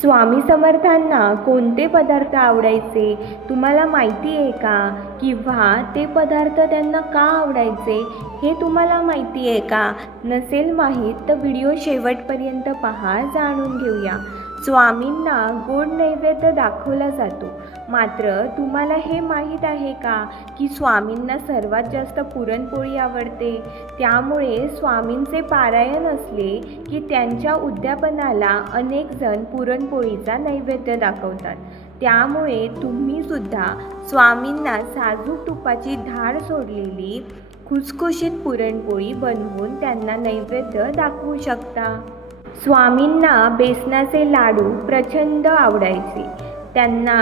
स्वामी समर्थांना कोणते पदार्थ आवडायचे तुम्हाला माहिती आहे का? किंवा ते पदार्थ त्यांना का आवडायचे हे तुम्हाला माहिती आहे का? नसेल माहीत तर व्हिडिओ शेवटपर्यंत पहा, जाणून घेऊया. स्वामींना गोड नैवेद्य दाखवला जातो, मात्र तुम्हाला हे माहीत आहे का की स्वामींना सर्वात जास्त पुरणपोळी आवडते. त्यामुळे स्वामींचे पारायण असले की त्यांच्या उद्यापनाला अनेक जण पुरणपोळीचा नैवेद्य दाखवतात. त्यामुळे तुम्हीसुद्धा स्वामींना साजूक तुपाची धार सोडलेली खुसखुशीत पुरणपोळी बनवून त्यांना नैवेद्य दाखवू शकता. स्वामींना बेसनाचे लाडू प्रचंड आवडायचे. त्यांना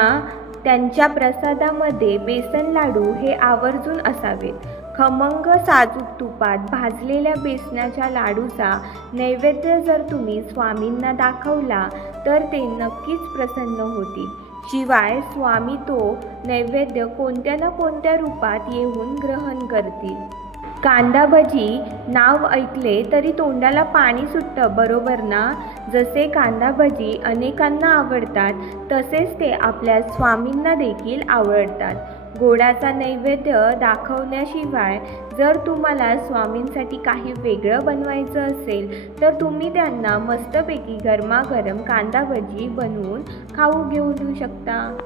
त्यांच्या प्रसादामध्ये बेसन लाडू हे आवर्जून असावेत. खमंग साजूक तुपात भाजलेल्या बेसनाच्या लाडूचा नैवेद्य जर तुम्ही स्वामींना दाखवला तर ते नक्कीच प्रसन्न होतील. शिवाय स्वामी तो नैवेद्य कोणत्या ना कोणत्या रूपात येऊन ग्रहण करतील. कांदा भजी नाव ऐकले तरी तोंडाला पाणी सुटतं, बरोबर ना? जसे कांदा भजी अनेकांना आवडतात तसेच ते आपल्या स्वामींना देखील आवडतात. गोडाचा नैवेद्य दाखवण्याशिवाय जर तुम्हाला स्वामींसाठी काही वेगळं बनवायचं असेल तर तुम्ही त्यांना मस्तपैकी गरमागरम कांदा भजी बनवून खाऊ घेऊ शकता.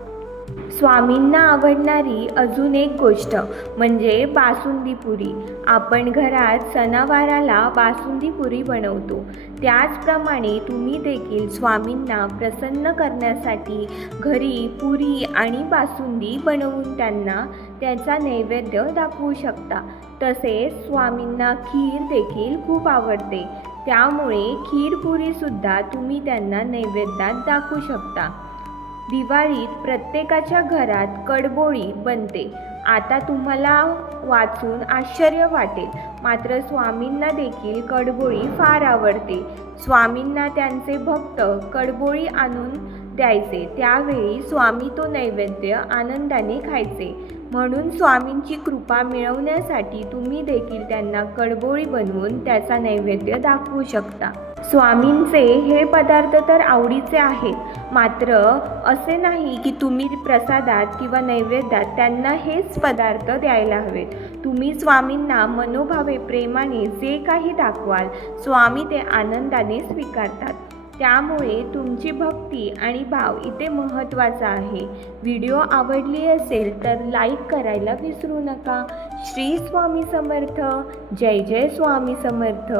स्वामींना आवडणारी अजून एक गोष्ट म्हणजे बासुंदी पुरी. आपण घरात सणावाराला बासुंदी पुरी बनवतो, त्याचप्रमाणे तुम्ही देखील स्वामींना प्रसन्न करण्यासाठी घरी पुरी आणि बासुंदी बनवून त्यांना त्याचा नैवेद्य दाखवू शकता. तसेच स्वामींना खीर देखील खूप आवडते, त्यामुळे खीरपुरीसुद्धा तुम्ही त्यांना नैवेद्यात दाखवू शकता. दिवाळीत प्रत्येकाच्या घरात कडबोळी बनते. आता तुम्हाला वाचून आश्चर्य वाटेल, मात्र स्वामींना देखील कडबोळी फार आवडते. स्वामींना त्यांचे भक्त कडबोळी आणून द्यायचे, त्यावेळी स्वामी तो नैवेद्य आनंदाने खायचे. म्हणून स्वामींची कृपा मिळवण्यासाठी तुम्ही देखील त्यांना कडबोळी बनवून त्याचा नैवेद्य दाखवू शकता. स्वामींचे हे पदार्थ तर आवडीचे आहेत, मात्र असे नाही की तुम्ही प्रसादात किंवा नैवेद्यात त्यांना हेच पदार्थ द्यायला हवेत. तुम्ही स्वामींना मनोभावे प्रेमाने जे काही दाखवाल स्वामी ते आनंदाने स्वीकारतात. त्यामुळे तुमची भक्ती आणि भाव इथे महत्त्वाचा आहे. व्हिडिओ आवडली असेल तर लाईक करायला विसरू नका. श्री स्वामी समर्थ. जय जय स्वामी समर्थ.